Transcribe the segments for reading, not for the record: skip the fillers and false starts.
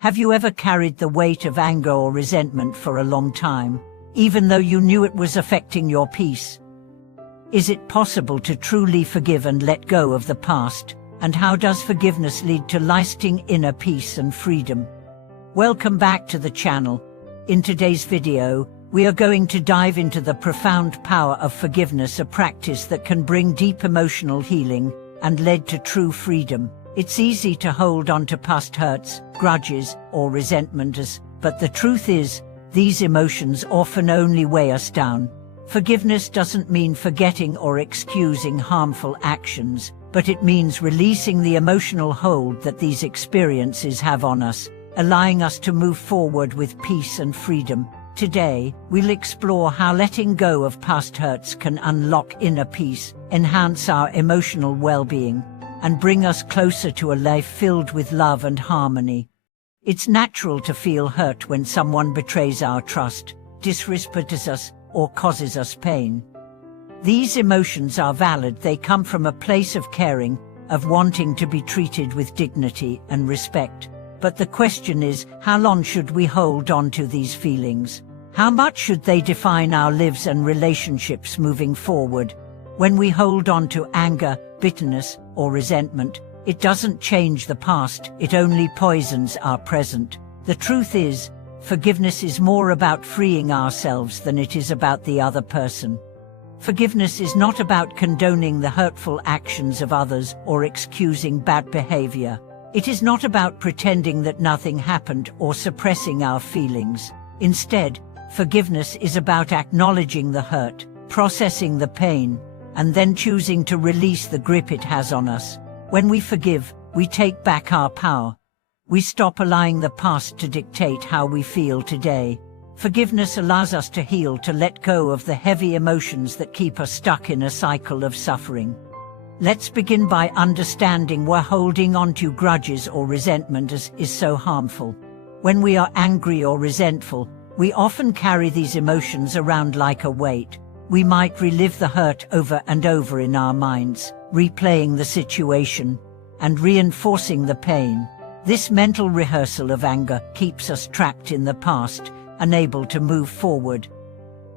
Have you ever carried the weight of anger or resentment for a long time, even though you knew it was affecting your peace? Is it possible to truly forgive and let go of the past? And how does forgiveness lead to lasting inner peace and freedom? Welcome back to the channel. In today's video, we are going to dive into the profound power of forgiveness, a practice that can bring deep emotional healing and lead to true freedom. It's easy to hold on to past hurts, grudges, or resentments, but the truth is, these emotions often only weigh us down. Forgiveness doesn't mean forgetting or excusing harmful actions, but it means releasing the emotional hold that these experiences have on us, allowing us to move forward with peace and freedom. Today, we'll explore how letting go of past hurts can unlock inner peace, enhance our emotional well-being, and bring us closer to a life filled with love and harmony. It's natural to feel hurt when someone betrays our trust, disrespects us, or causes us pain. These emotions are valid. They come from a place of caring, of wanting to be treated with dignity and respect. But the question is, how long should we hold on to these feelings? How much should they define our lives and relationships moving forward? When we hold on to anger, bitterness, or resentment, it doesn't change the past, it only poisons our present. The truth is, forgiveness is more about freeing ourselves than it is about the other person. Forgiveness is not about condoning the hurtful actions of others or excusing bad behavior. It is not about pretending that nothing happened or suppressing our feelings. Instead, forgiveness is about acknowledging the hurt, processing the pain, and then choosing to release the grip it has on us. When we forgive, we take back our power. We stop allowing the past to dictate how we feel today. Forgiveness allows us to heal, to let go of the heavy emotions that keep us stuck in a cycle of suffering. Let's begin by understanding why holding on to grudges or resentment is so harmful. When we are angry or resentful, we often carry these emotions around like a weight. We might relive the hurt over and over in our minds, replaying the situation and reinforcing the pain. This mental rehearsal of anger keeps us trapped in the past, unable to move forward.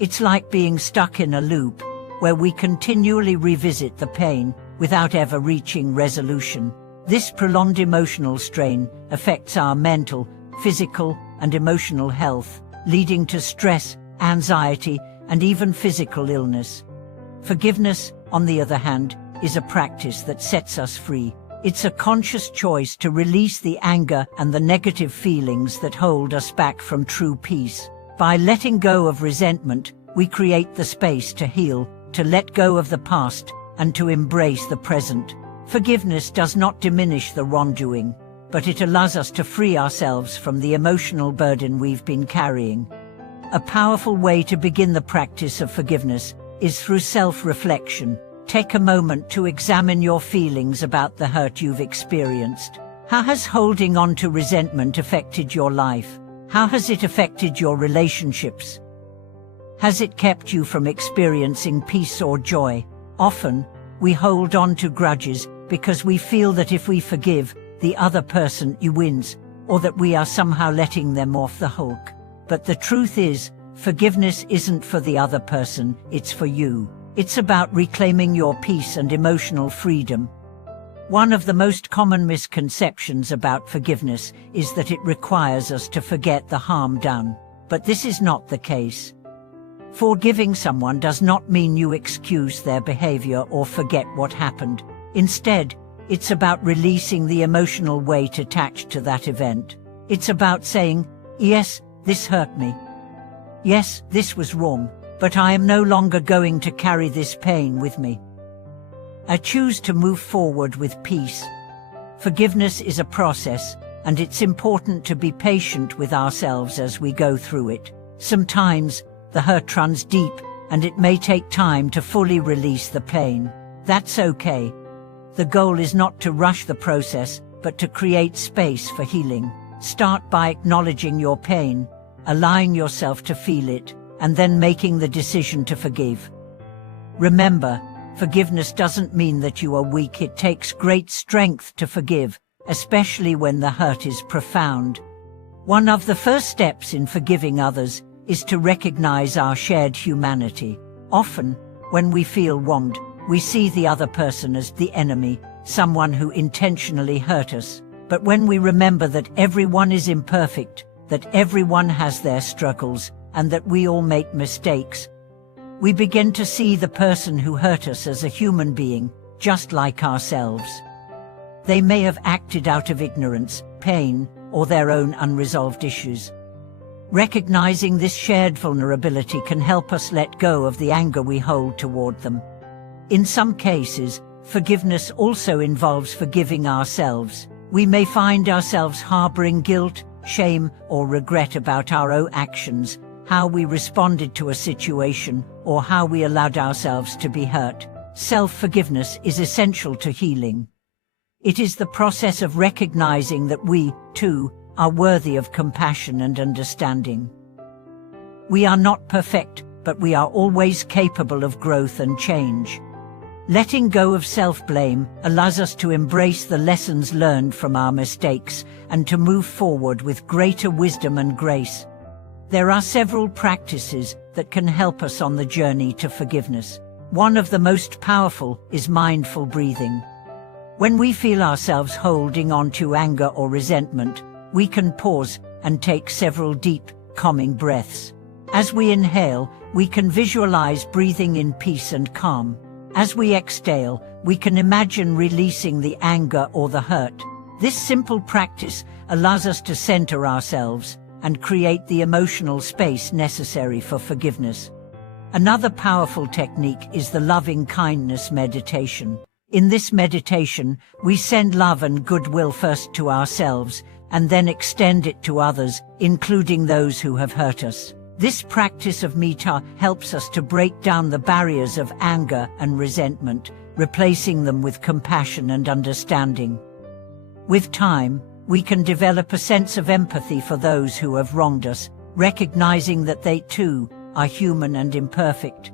It's like being stuck in a loop, where we continually revisit the pain without ever reaching resolution. This prolonged emotional strain affects our mental, physical, and emotional health, leading to stress, anxiety, and even physical illness. Forgiveness, on the other hand, is a practice that sets us free. It's a conscious choice to release the anger and the negative feelings that hold us back from true peace. By letting go of resentment, we create the space to heal, to let go of the past, and to embrace the present. Forgiveness does not diminish the wrongdoing, but it allows us to free ourselves from the emotional burden we've been carrying. A powerful way to begin the practice of forgiveness is through self-reflection. Take a moment to examine your feelings about the hurt you've experienced. How has holding on to resentment affected your life? How has it affected your relationships? Has it kept you from experiencing peace or joy? Often, we hold on to grudges because we feel that if we forgive, the other person wins, or that we are somehow letting them off the hook. But the truth is, forgiveness isn't for the other person, it's for you. It's about reclaiming your peace and emotional freedom. One of the most common misconceptions about forgiveness is that it requires us to forget the harm done. But this is not the case. Forgiving someone does not mean you excuse their behavior or forget what happened. Instead, it's about releasing the emotional weight attached to that event. It's about saying, yes, this hurt me. Yes, this was wrong, but I am no longer going to carry this pain with me. I choose to move forward with peace. Forgiveness is a process, and it's important to be patient with ourselves as we go through it. Sometimes, the hurt runs deep, and it may take time to fully release the pain. That's okay. The goal is not to rush the process, but to create space for healing. Start by acknowledging your pain, allowing yourself to feel it, and then making the decision to forgive. Remember, forgiveness doesn't mean that you are weak. It takes great strength to forgive, especially when the hurt is profound. One of the first steps in forgiving others is to recognize our shared humanity. Often, when we feel wronged, we see the other person as the enemy, someone who intentionally hurt us. But when we remember that everyone is imperfect, that everyone has their struggles, and that we all make mistakes, we begin to see the person who hurt us as a human being, just like ourselves. They may have acted out of ignorance, pain, or their own unresolved issues. Recognizing this shared vulnerability can help us let go of the anger we hold toward them. In some cases, forgiveness also involves forgiving ourselves. We may find ourselves harboring guilt, shame, or regret about our own actions, how we responded to a situation, or how we allowed ourselves to be hurt. Self-forgiveness is essential to healing. It is the process of recognizing that we, too, are worthy of compassion and understanding. We are not perfect, but we are always capable of growth and change. Letting go of self-blame allows us to embrace the lessons learned from our mistakes and to move forward with greater wisdom and grace. There are several practices that can help us on the journey to forgiveness. One of the most powerful is mindful breathing. When we feel ourselves holding on to anger or resentment, we can pause and take several deep, calming breaths. As we inhale, we can visualize breathing in peace and calm. As we exhale, we can imagine releasing the anger or the hurt. This simple practice allows us to center ourselves and create the emotional space necessary for forgiveness. Another powerful technique is the loving kindness meditation. In this meditation, we send love and goodwill first to ourselves and then extend it to others, including those who have hurt us. This practice of metta helps us to break down the barriers of anger and resentment, replacing them with compassion and understanding. With time, we can develop a sense of empathy for those who have wronged us, recognizing that they too are human and imperfect.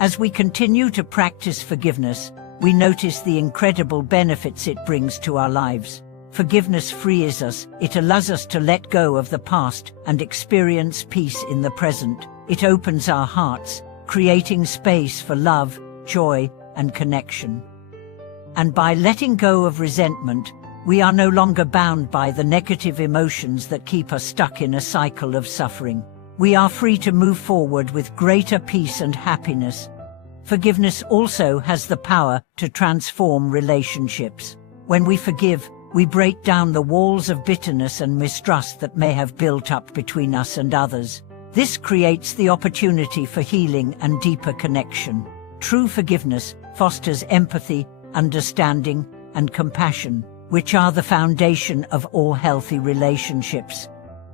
As we continue to practice forgiveness, we notice the incredible benefits it brings to our lives. Forgiveness frees us, it allows us to let go of the past and experience peace in the present. It opens our hearts, creating space for love, joy, and connection. And by letting go of resentment, we are no longer bound by the negative emotions that keep us stuck in a cycle of suffering. We are free to move forward with greater peace and happiness. Forgiveness also has the power to transform relationships. When we forgive, we break down the walls of bitterness and mistrust that may have built up between us and others. This creates the opportunity for healing and deeper connection. True forgiveness fosters empathy, understanding, and compassion, which are the foundation of all healthy relationships.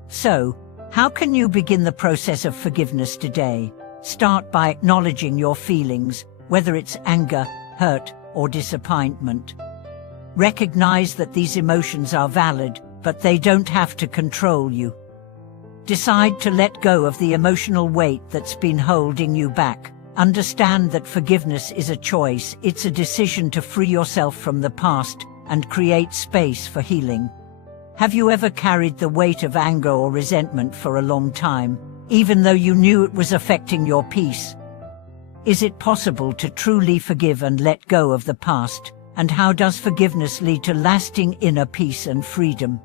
So, how can you begin the process of forgiveness today? Start by acknowledging your feelings, whether it's anger, hurt, or disappointment. Recognize that these emotions are valid, but they don't have to control you. Decide to let go of the emotional weight that's been holding you back. Understand that forgiveness is a choice. It's a decision to free yourself from the past and create space for healing. Have you ever carried the weight of anger or resentment for a long time, even though you knew it was affecting your peace? Is it possible to truly forgive and let go of the past? And how does forgiveness lead to lasting inner peace and freedom?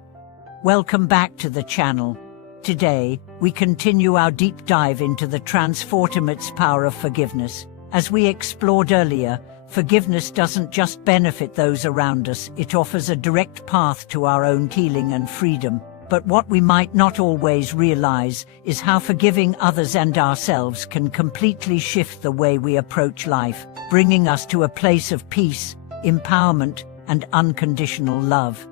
Welcome back to the channel. Today, we continue our deep dive into the transformative power of forgiveness. As we explored earlier, forgiveness doesn't just benefit those around us, it offers a direct path to our own healing and freedom. But what we might not always realize is how forgiving others and ourselves can completely shift the way we approach life, bringing us to a place of peace, empowerment, and unconditional love.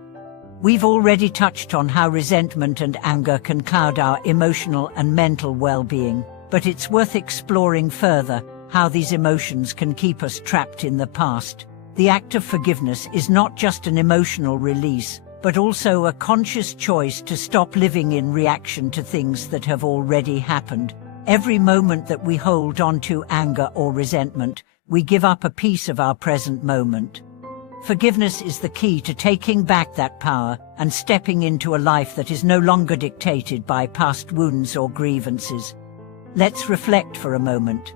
We've already touched on how resentment and anger can cloud our emotional and mental well-being, but it's worth exploring further how these emotions can keep us trapped in the past. The act of forgiveness is not just an emotional release, but also a conscious choice to stop living in reaction to things that have already happened. Every moment that we hold on to anger or resentment, we give up a piece of our present moment. Forgiveness is the key to taking back that power and stepping into a life that is no longer dictated by past wounds or grievances. Let's reflect for a moment.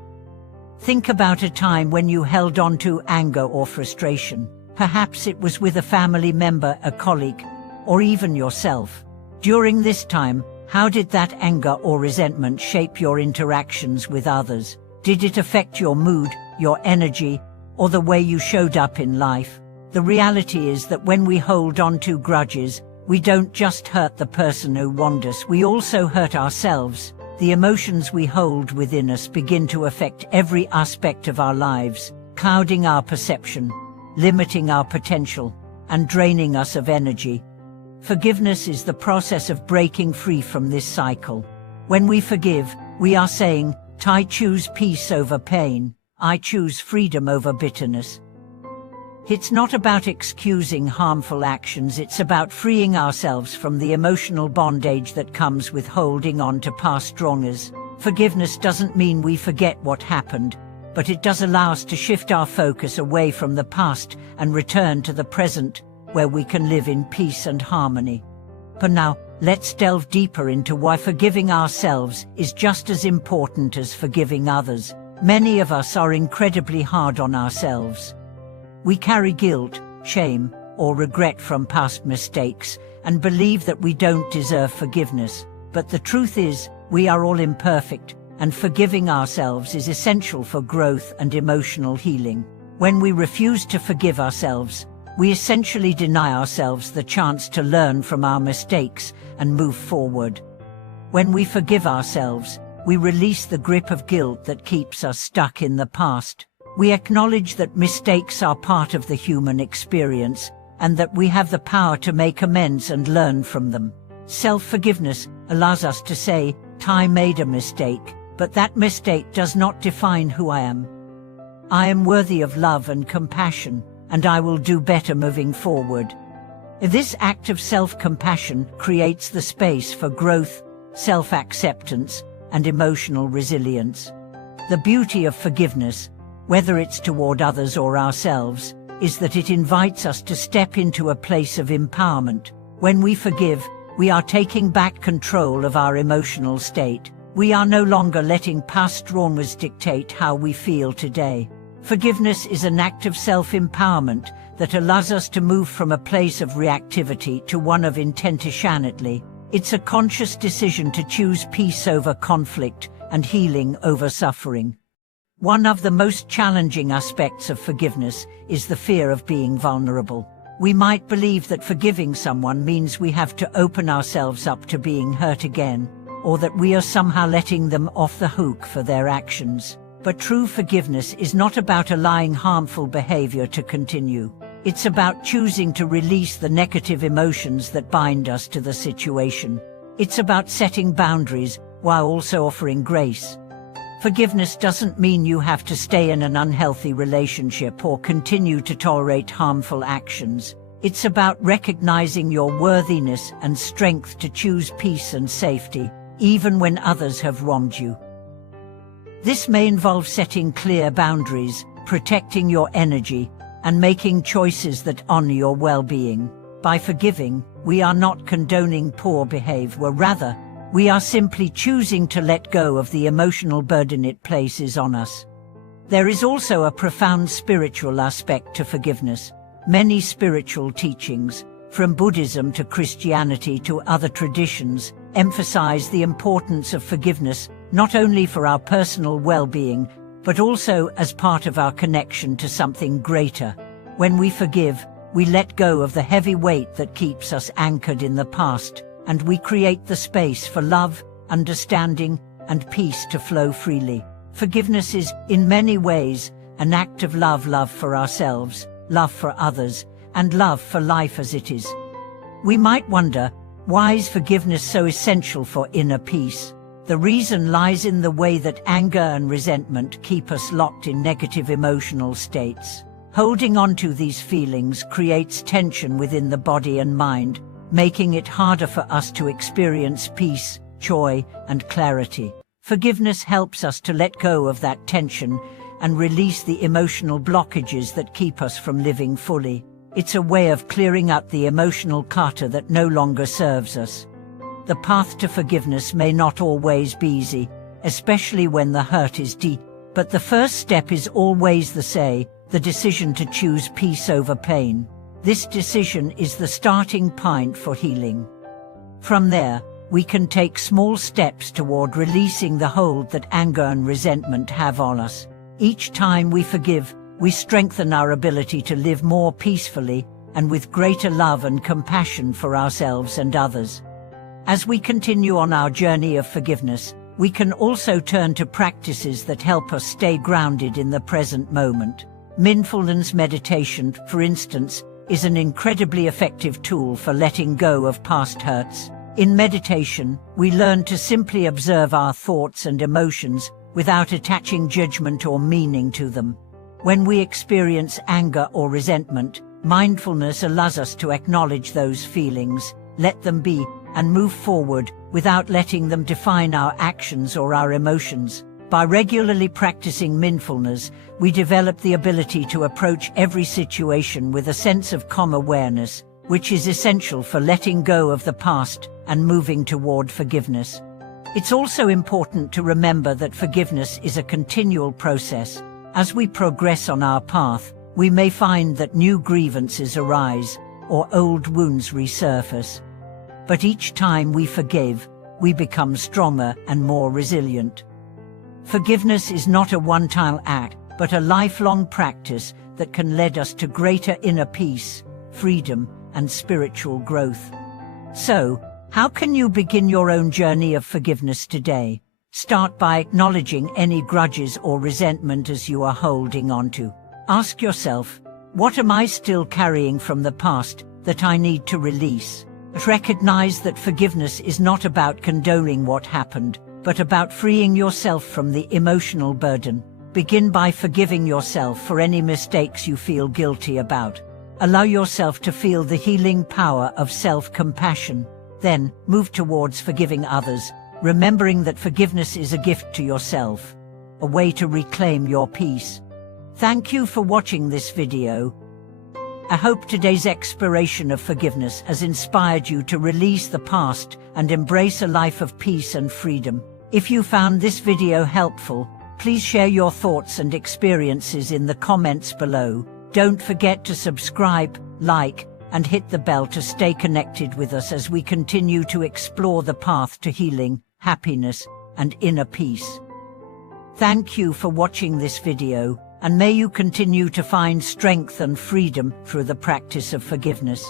Think about a time when you held on to anger or frustration. Perhaps it was with a family member, a colleague, or even yourself. During this time, how did that anger or resentment shape your interactions with others? Did it affect your mood, your energy, or the way you showed up in life? The reality is that when we hold on to grudges, we don't just hurt the person who wronged us, we also hurt ourselves. The emotions we hold within us begin to affect every aspect of our lives, clouding our perception, limiting our potential, and draining us of energy. Forgiveness is the process of breaking free from this cycle. When we forgive, we are saying, I choose peace over pain, I choose freedom over bitterness. It's not about excusing harmful actions, it's about freeing ourselves from the emotional bondage that comes with holding on to past wrongers. Forgiveness doesn't mean we forget what happened, but it does allow us to shift our focus away from the past and return to the present, where we can live in peace and harmony. But now, let's delve deeper into why forgiving ourselves is just as important as forgiving others. Many of us are incredibly hard on ourselves. We carry guilt, shame, or regret from past mistakes and believe that we don't deserve forgiveness. But the truth is, we are all imperfect, and forgiving ourselves is essential for growth and emotional healing. When we refuse to forgive ourselves, we essentially deny ourselves the chance to learn from our mistakes and move forward. When we forgive ourselves, we release the grip of guilt that keeps us stuck in the past. We acknowledge that mistakes are part of the human experience, and that we have the power to make amends and learn from them. Self-forgiveness allows us to say, I made a mistake, but that mistake does not define who I am. I am worthy of love and compassion, and I will do better moving forward. This act of self-compassion creates the space for growth, self-acceptance, and emotional resilience. The beauty of forgiveness, whether it's toward others or ourselves, is that it invites us to step into a place of empowerment. When we forgive, we are taking back control of our emotional state. We are no longer letting past wrongs dictate how we feel today. Forgiveness is an act of self-empowerment that allows us to move from a place of reactivity to one of intentionality. It's a conscious decision to choose peace over conflict and healing over suffering. One of the most challenging aspects of forgiveness is the fear of being vulnerable. We might believe that forgiving someone means we have to open ourselves up to being hurt again, or that we are somehow letting them off the hook for their actions. But true forgiveness is not about allowing harmful behavior to continue. It's about choosing to release the negative emotions that bind us to the situation. It's about setting boundaries while also offering grace. Forgiveness doesn't mean you have to stay in an unhealthy relationship or continue to tolerate harmful actions. It's about recognizing your worthiness and strength to choose peace and safety, even when others have wronged you. This may involve setting clear boundaries, protecting your energy, and making choices that honor your well-being. By forgiving, we are not condoning poor behavior, rather, we are simply choosing to let go of the emotional burden it places on us. There is also a profound spiritual aspect to forgiveness. Many spiritual teachings, from Buddhism to Christianity to other traditions, emphasize the importance of forgiveness, not only for our personal well-being, but also as part of our connection to something greater. When we forgive, we let go of the heavy weight that keeps us anchored in the past, and we create the space for love, understanding, and peace to flow freely. Forgiveness is, in many ways, an act of love for ourselves, love for others, and love for life as it is. We might wonder, why is forgiveness so essential for inner peace? The reason lies in the way that anger and resentment keep us locked in negative emotional states. Holding on to these feelings creates tension within the body and mind, making it harder for us to experience peace, joy, and clarity. Forgiveness helps us to let go of that tension and release the emotional blockages that keep us from living fully. It's a way of clearing up the emotional clutter that no longer serves us. The path to forgiveness may not always be easy, especially when the hurt is deep, but the first step is always the decision to choose peace over pain. This decision is the starting point for healing. From there, we can take small steps toward releasing the hold that anger and resentment have on us. Each time we forgive, we strengthen our ability to live more peacefully and with greater love and compassion for ourselves and others. As we continue on our journey of forgiveness, we can also turn to practices that help us stay grounded in the present moment. Mindfulness meditation, for instance, is an incredibly effective tool for letting go of past hurts. In meditation, we learn to simply observe our thoughts and emotions without attaching judgment or meaning to them. When we experience anger or resentment, mindfulness allows us to acknowledge those feelings, let them be, and move forward without letting them define our actions or our emotions. By regularly practicing mindfulness, we develop the ability to approach every situation with a sense of calm awareness, which is essential for letting go of the past and moving toward forgiveness. It's also important to remember that forgiveness is a continual process. As we progress on our path, we may find that new grievances arise or old wounds resurface. But each time we forgive, we become stronger and more resilient. Forgiveness is not a one-time act, but a lifelong practice that can lead us to greater inner peace, freedom, and spiritual growth. So, how can you begin your own journey of forgiveness today? Start by acknowledging any grudges or resentment as you are holding on to. Ask yourself, what am I still carrying from the past that I need to release? Recognize that forgiveness is not about condoning what happened, but about freeing yourself from the emotional burden. Begin by forgiving yourself for any mistakes you feel guilty about. Allow yourself to feel the healing power of self-compassion. Then, move towards forgiving others, remembering that forgiveness is a gift to yourself, a way to reclaim your peace. Thank you for watching this video. I hope today's exploration of forgiveness has inspired you to release the past and embrace a life of peace and freedom. If you found this video helpful, please share your thoughts and experiences in the comments below. Don't forget to subscribe, like, and hit the bell to stay connected with us as we continue to explore the path to healing, happiness, and inner peace. Thank you for watching this video, and may you continue to find strength and freedom through the practice of forgiveness.